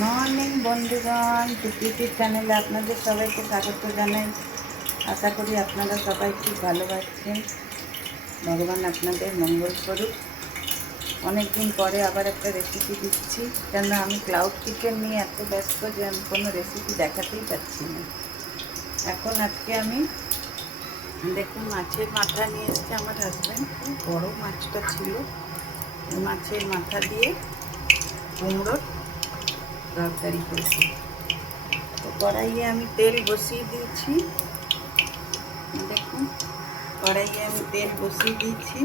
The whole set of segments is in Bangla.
মর্নিং বন্ধুগণ, টুকিটি চ্যানেলে আপনাদের সবাইকে স্বাগত জানাই। আশা করি আপনারা সবাই খুব ভালোবাসছেন। ভগবান আপনাদের মঙ্গল করুক। অনেক দিন পরে আবার একটা রেসিপি দিচ্ছি, কেন আমি ক্লাউড কিচেন নিয়ে এত ব্যস্ত যে আমি কোনো রেসিপি দেখাতেই পাচ্ছি না। এখন আজকে আমি দেখুন মাছের মাথা নিয়ে এসছে আমার হাজব্যান্ড। খুব বড় মাছটা ছিল। মাছের মাথা দিয়ে কুমড়োর তরকারি করেছি। তো কড়াইয়ে আমি তেল বসিয়ে দিয়েছি। দেখুন কড়াইয়ে আমি তেল বসিয়ে দিয়েছি।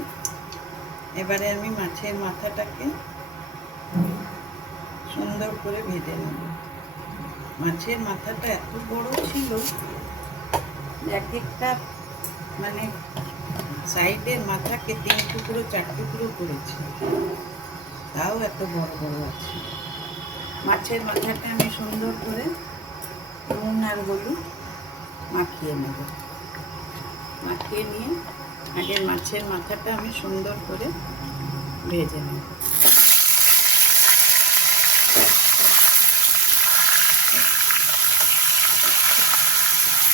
এবারে আমি মাছের মাথাটাকে সুন্দর করে ভেজে নেব। মাছের মাথাটা এত বড় ছিল, এক একটা মানে সাইডের মাথাকে 3 টুকরো 4 টুকরো করেছি, তাও এত বড় বড় আছে। মাছের মাথাটা আমি সুন্দর করে নুন আর হলুদ মাখিয়ে নেব। মাখিয়ে নিয়ে আগে মাছের মাথাটা আমি সুন্দর করে ভেজে নেব।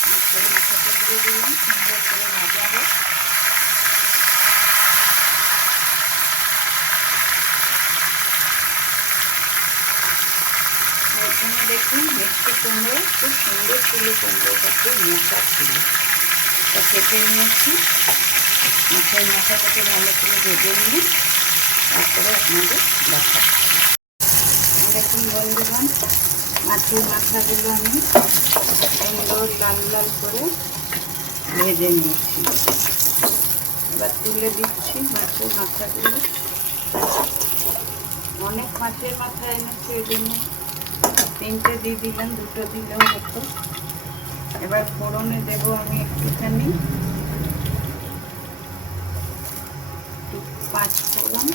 মাছের মাথাটা দিয়ে দিলাম, সুন্দর করে ভাজাবো। এখানে দেখুন মিষ্টি কুমড়ো, খুব সুন্দর ছিল কুমড়োটাকে, মোটা ছিল, তা কেটে নিয়েছি। মাছের মাথাটাকে ভালো করে ভেজে নিয়ে তারপরে আপনাদের দেখাচ্ছি। দেখুন বন্ধুগণ, মাছের মাথাগুলো আমি সুন্দর লাল লাল করে ভেজে নিয়েছি। এবার তুলে দিচ্ছি মাছের মাথাগুলো। অনেক মাছের মাথা এনেছে, ওই জন্য 3টে দিয়ে দিলাম, 2টো দিলেও হতো। এবার ফোড়নে দেবো আমি একটুখানি 5 ফোড়ন,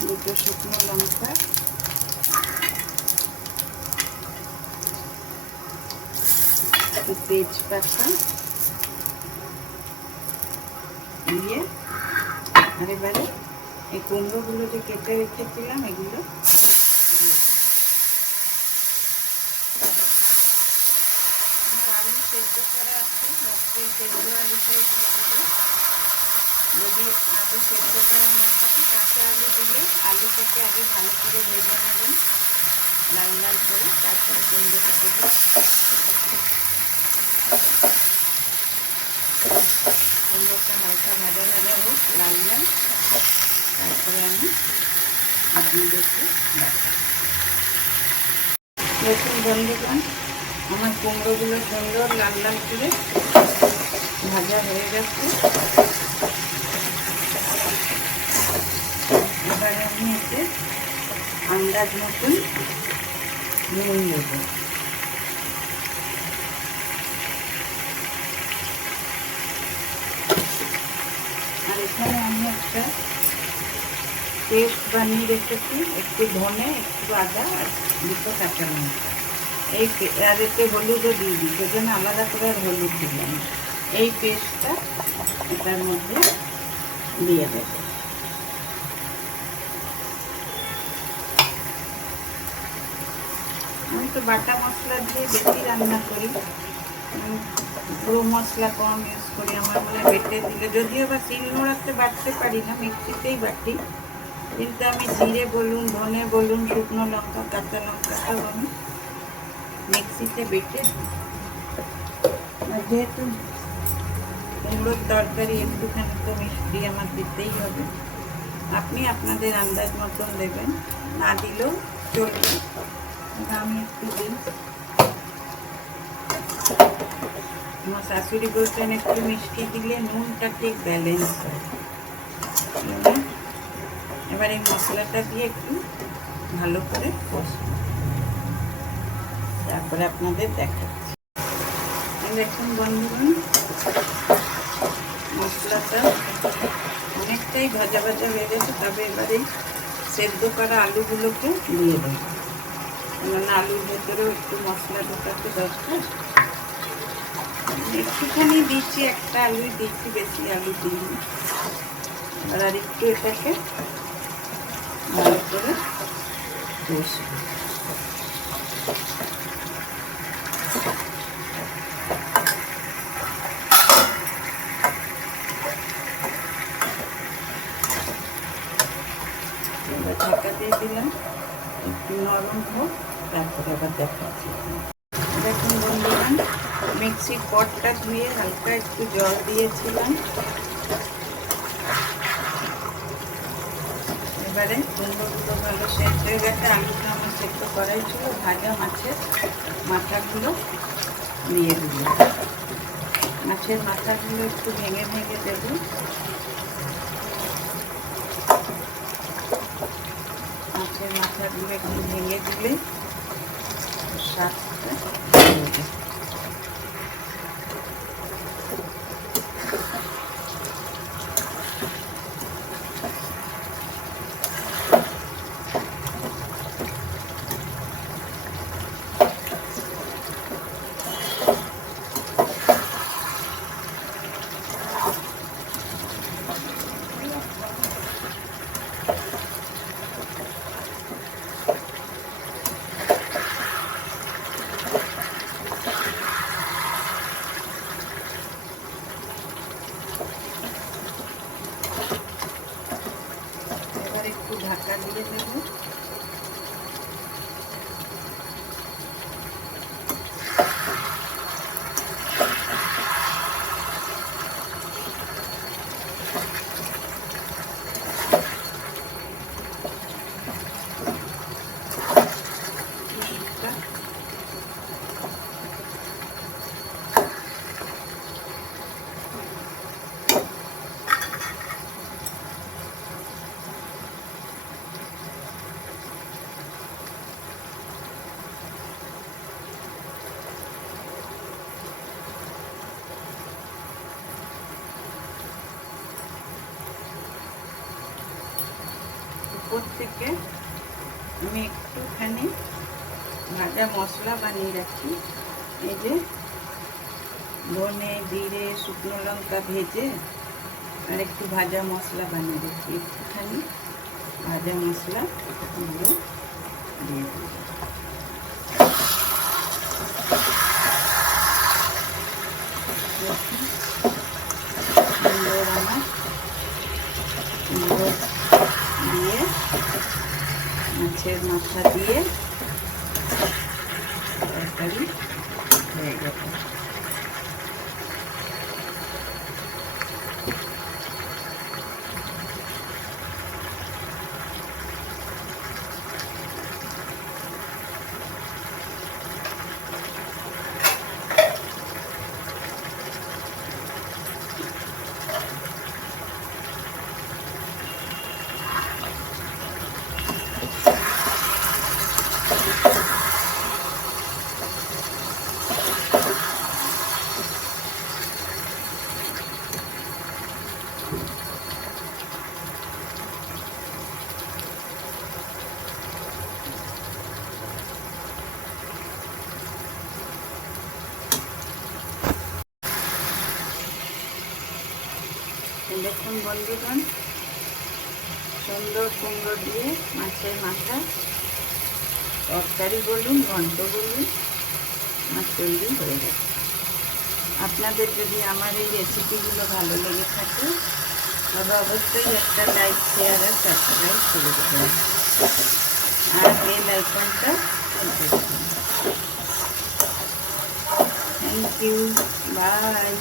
2টো শুকনো লঙ্কা, একটু তেজপাতা দিয়ে আর এবারে এই কুমড়োগুলো যে কেটে রেখেছিলাম এগুলো দিয়ে দেবো। আমার আলু সেদ্ধ করা আছে, সেই সেদ্ধ আলুটাই দিয়ে দেবো। যদি আলু সেদ্ধ করা না থাকে, কাঁচা আলু দিলে আলুটাকে আগে ভালো করে ভেজে নেবেন লাল লাল করে, তারপরে কুমড়োটা দেবো। কুমড়োটা হালকা ভাজা ভাজা হোক, লাল লাল, তারপরে আমি আপনাদেরকে দেখাবো। দেখুন বন্ধুগণ, আমার কুমড়োগুলো সুন্দর লাল লাল করে ভাজা হয়ে গেছে। এবারে আমি এতে আন্দাজ মতন নুন দেব। আর এখানে আমি একটা পেস্ট বানিয়ে রেখেছি, একটু ধনে, একটু আদা আর 2টো কাঁচা লঙ্কা। এই আর এতে হলুদও দিয়ে দিই, সেজন্য আলাদা করে আর হলুদ দিলাম। এই পেস্টটা এটার মধ্যে দিয়ে দেব। আমি তো বাটা মশলা দিয়ে বেশি রান্না করি, গুঁড়ো মশলা কম ইউজ করি। আমার মনে বেটে দিলে, যদিও বা শিলনোড়াতে বাটতে পারি না, মিক্সিতেই বাটি, কিন্তু আমি জিরে বলুন, ধনে বলুন, শুকনো লঙ্কা, কাঁচা লঙ্কা সব আমি মিক্সিতে বেটে দিই। যেহেতু কুমড়োর তরকারি একটুখানি তো মিষ্টি আমার দিতেই হবে। আপনি আপনাদের আন্দাজ মতন দেবেন, না দিলেও চলবে, আমি একটু দিই। আমার শাশুড়ি বলতেন একটু মিষ্টি দিলে নুনটা ঠিক ব্যালেন্স হয়। এবার এই মশলাটা দিয়ে একটু ভালো করে কষবো, তারপরে আপনাদের দেখাচ্ছি। দেখুন বন্ধুগণ, মশলাটা অনেকটাই ভাজা ভাজা হয়ে গেছে। তবে এবারে সেদ্ধ করা আলুগুলোকে দিয়ে দেবো, কেননা আলুর ভেতরেও একটু মশলা ঢোকাতে দরকার। একটুখানি দিচ্ছি, একটা আলুই দিচ্ছি, বেশি আলু দিইনি। আর একটু এটাকে ভালো করে কষবো। এবার ঢাকা দিয়ে দিলাম, একটু নরম হোক, তারপরে আবার দেখাচ্ছি। দেখুন বন্ধুরা, মিক্সির পটটা ধুয়ে হালকা একটু জল দিয়েছিলাম। এবারে কুমড়োগুলো ভালো সেদ্ধ হয়ে গেছে, আলুটা আমার সেদ্ধ করাই ছিল, ভাজা মাছের মাথাগুলো দিয়ে দিলাম। মাছের মাথাগুলো একটু ভেঙে ভেঙে দেব। মাছের মাথাগুলো একটু ভেঙে দিলে স্বাদটা ভালো হবে। এবার একটু ঢাকা দিয়ে দেবো। উপর থেকে আমি একটুখানি ভাজা মশলা বানিয়ে রাখি। এই যে ধনে, জিরে, শুকনো লঙ্কা ভেজে আর একটু ভাজা মশলা বানিয়ে রাখি। একটুখানি ভাজা মশলা দিয়ে দিই। সুন্দর আমার কুমড়ো দিয়ে মাছের মাথা দিয়ে তরকারি হয়ে গেছে। দেখুন বন্ধুগণ, সুন্দর কুমড়ো দিয়ে মাছের মাথা তরকারি বলুন, ঘন্ট বলুন, আমার তৈরি হয়ে গেছে। আপনাদের যদি আমার এই রেসিপিগুলো ভালো লেগে থাকে তবে অবশ্যই একটা লাইক, শেয়ার আর সাবস্ক্রাইব করে দেবেন, আর বেল আইকনটা খুলতে দেবেন। Thank you, by.